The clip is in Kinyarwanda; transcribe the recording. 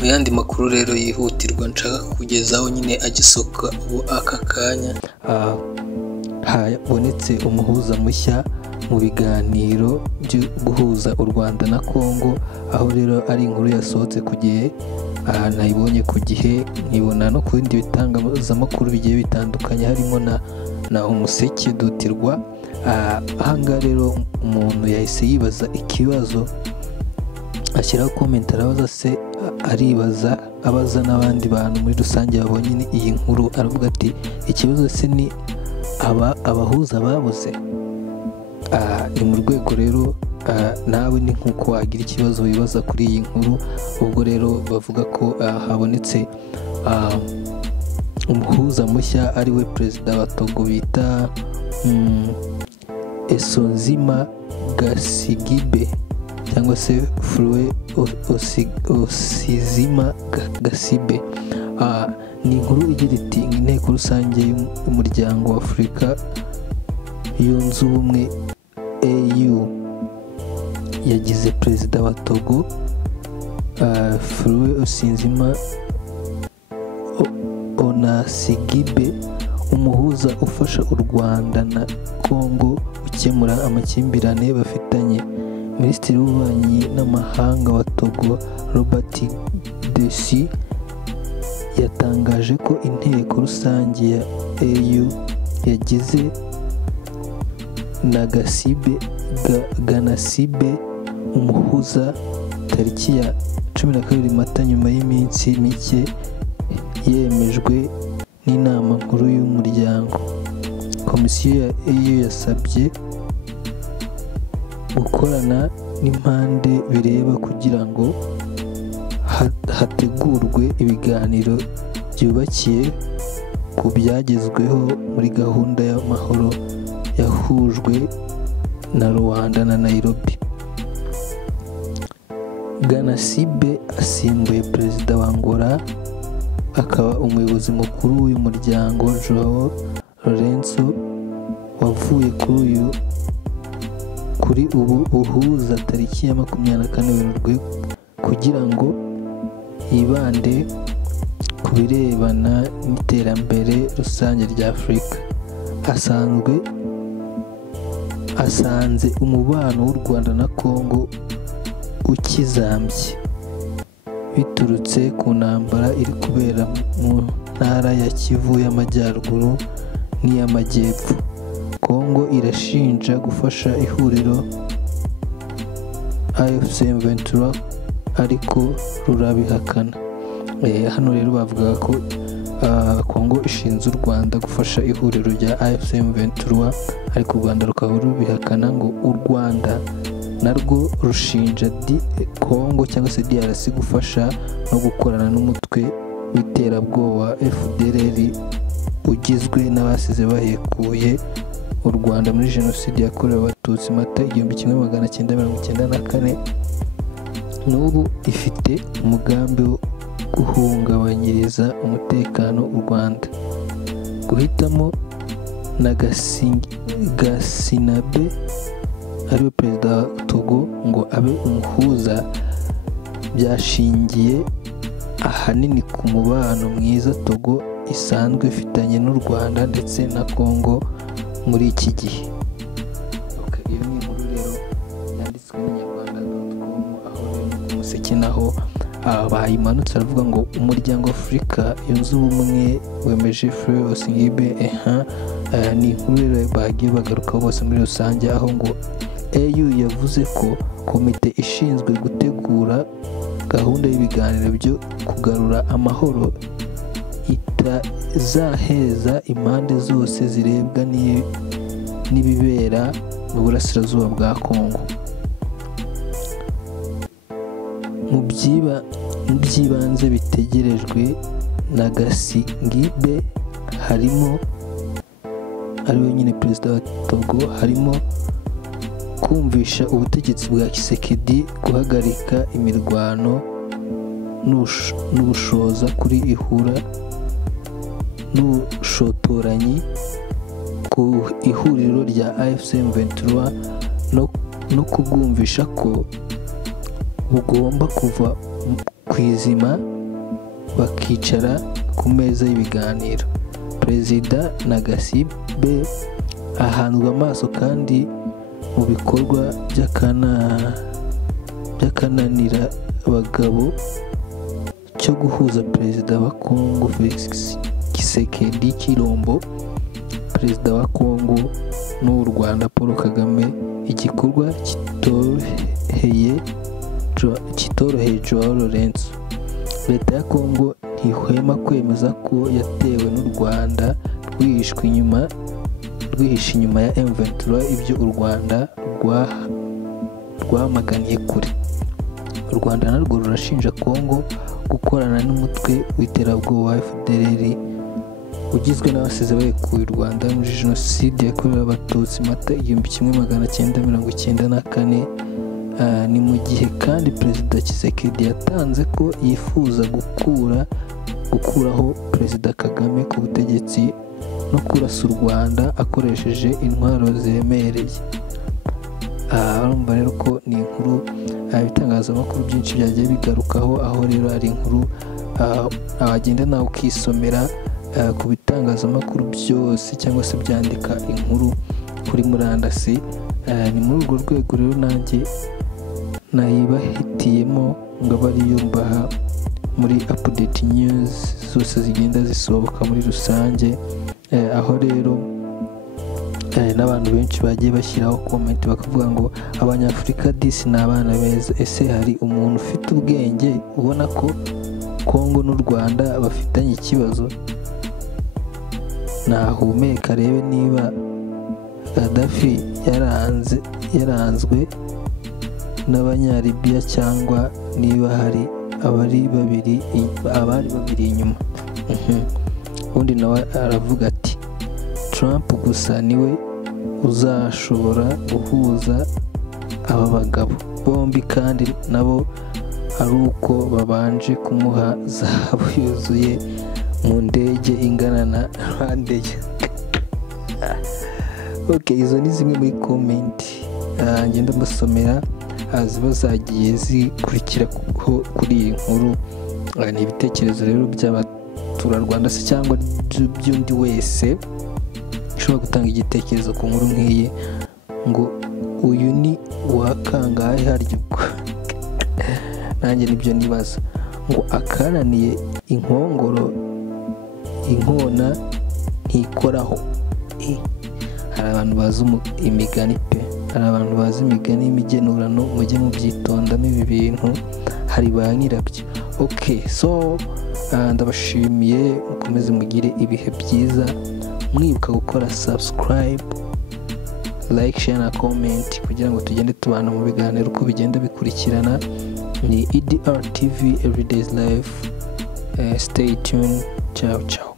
Mu yandi makuru rero yihutirwa nshaka kugezaho nyine agisohoka ubu aka kanya, habonetse umuhuza mushya mu biganiro byo guhuza u Rwanda na Congo, aho rero ari inkuru yasohotse ku gihe, nayibonye ku gihe, nkibona no ku bindi bitangazamakuru bigiye bitandukanye harimo na Umuseke Dutirwa. Ahangaha rero umuntu yahise yibaza ikibazo, ashyiraho comment arabaza se, aribaza abaza n'abandi bantu muri rusange babonye iyi nkuru, aravuga ati ikibazo se ni abahuza babuze? Ni mu rwego rero nawe ni nk'uko wagira ikibazo wibaza kuri iyi nkuru. Ubwo rero bavuga ko habonetse umuhuza mushya ariwe perezida wa Togo bita Esonzima Gasigibe cyangwa se Flue Osizima Gasibe. Ni inkuru igira iti inteko rusange y'umuryango wa Afurika yunze ubumwe AU yagize perezida wa Togo Flue Osizima Onasigibe umuhuza ufasha u Rwanda na Congo gukemura amakimbirane bafitanye. Minisitiri w'ububanyi n'amahanga wa Togo Robert Desi yatangaje ko inteko rusange ya AU yagize na Ganasibe umuhuza tariki ya 12 Mata nyuma y'iminsi mike yemejwe n'inama nkuru y'umuryango. Komisiyo ya AU yasabye gukorana n'impande bireba kugira ngo hategurwe ibiganiro byubakiye ku byagezweho muri gahunda y'amahoro yahujwe na Rwanda na Nairobi. Ganasibe asimbuye perezida wa Angola, akaba umuyobozi mukuru w'uyu muryango Joao Lourenço wavuye kuri ubu buhuza tariki ya 24 Werurwe kugira ngo yibande ku birebana n'iterambere rusange rya Afurika. Asanze umubano w'u Rwanda na Congo ukizambye biturutse ku ntambara iri kubera mu ntara ya Kivu y'Amajyaruguru n'iy'Amajyepfo. Congo irashinja gufasha ihuriro AFC M23 ariko rurabihakana. Hano rero bavugaga ko Congo ishinze u Rwanda gufasha ihuriro rya AFC M23 ariko u Rwanda rukaba rubihakana, ngo u Rwanda narwo rushinja Congo cyangwa se DRC gufasha no gukorana n'umutwe w'iterabwoba FDLR ugizwe n'abasize bahekuye u Rwanda muri jenoside yakorewe abatutsi Mata 1994. N'ubu ifite umugambi wo guhungabanyiriza umutekano u Rwanda. Guhitamo na Gasinabe ariwe perezida wa Togo ngo abe umuhuza byashingiye ahanini ku mubano mwiza Togo isanzwe ifitanye n'u Rwanda ndetse na Congo muri iki gihe. Iyo ni inkuru rero yanditswe n'inyarwanda.com, aho rero ku Umuseke naho bayimanutse aravuga ngo umuryango wa Afurika yunze ubumwe wemeje Flue Osizima. Ni inkuru rero bagiye bagarukaho bose muri rusange, aho ngo AU yavuze ko komite ishinzwe gutegura gahunda y'ibiganiro byo kugarura amahoro itazaheza impande zose zirebwa n'ibibera mu burasirazuba bwa Congo. Mu by'ibanze bitegerejwe na Gasigibe harimo ariwe nyine perezida wa Togo, harimo kumvisha ubutegetsi bwa Tshisekedi guhagarika imirwano n'ubushoza kuri ihura n'ubushotoranyi ku ihuriro rya AFC M23 no kubwumvisha ko bugomba kuva ku izima bakicara ku meza y'ibiganiro. Perezida Nagasibe ahanzwe amaso kandi mu bikorwa by'akananira abagabo cyo guhuza Perezida wa Kongo Felix Tshisekedi Tshilombo, Perezida wa Kongo n'u Rwanda Paul Kagame, igikorwa kitoroheye Joao Lourenço. Leta ya Kongo ntihwema kwemeza ko yatewe n'u Rwanda rwihishe inyuma ya M23, ibyo u Rwanda rwamaganiye kure. U Rwanda narwo rurashinja Kongo gukorana n'umutwe w'iterabwoba wa FDLR ugizwe n'abasize barekuye u Rwanda muri Jenoside yakorewe Abatutsi Mata 1994. Ni mu gihe kandi Perezida Tshisekedi yatanze ko yifuza gukuraho Perezida Kagame ku butegetsi no kurasa u Rwanda akoresheje intwaro ziremereye. Urumva rero ko ni inkuru ibitangazamakuru byinshi byagiye bigarukaho, aho rero ari inkuru wagenda nawe ukisomera ku bitangazamakuru byose cyangwa se byandika inkuru kuri murandasi. Ni muri urwo rwego rero nanjye nayibahitiyemo ngo abe ariyo mbaha muri update news zose zigenda zisohoka muri rusange, aho rero n'abantu benshi bagiye bashyiraho comment bakavuga ngo Abanyafurika disi ni abana beza. Ese hari umuntu ufite ubwenge ubona ko Kongo n'u Rwanda bafitanye ikibazo? Nahumeka arebe niba Gaddafi yaranzwe n'Abanyalibiya cyangwa niba hari abari babiri inyuma. Undi nawe aravuga ati Trump gusa niwe uzashobora guhuza aba bagabo bombi, kandi nabo ari uko babanje kumuha zahabu yuzuye mu ndege ingana na Rwandair. Izo ni zimwe muri comment ngenda mbasomera ziba zagiye zikurikira kuri iyi nkuru. Ni ibitekerezo rero by'abaturarwanda se cyangwa by'undi wese ushobora gutanga igitekerezo ku nkuru nk'iyi, ngo uyu ni uwakangahe harya ubwo. Nanjye nibyo nibaza, ngo akananiye inkona ntikoraho. Hari abantu bazi imigani pe, hari abantu bazi imigani y'imigenurano, mujye mubyitondamo ibi bintu, hari ba nyirabyo. So ndabashimiye, mukomeze mugire ibihe byiza, mwibuka gukora subscribe, like, share na comment kugira ngo tugende tubana mu biganiro uko bigenda bikurikirana. Ni EDR TV, Everyday's Life. Stay tuned. Ciao ciao.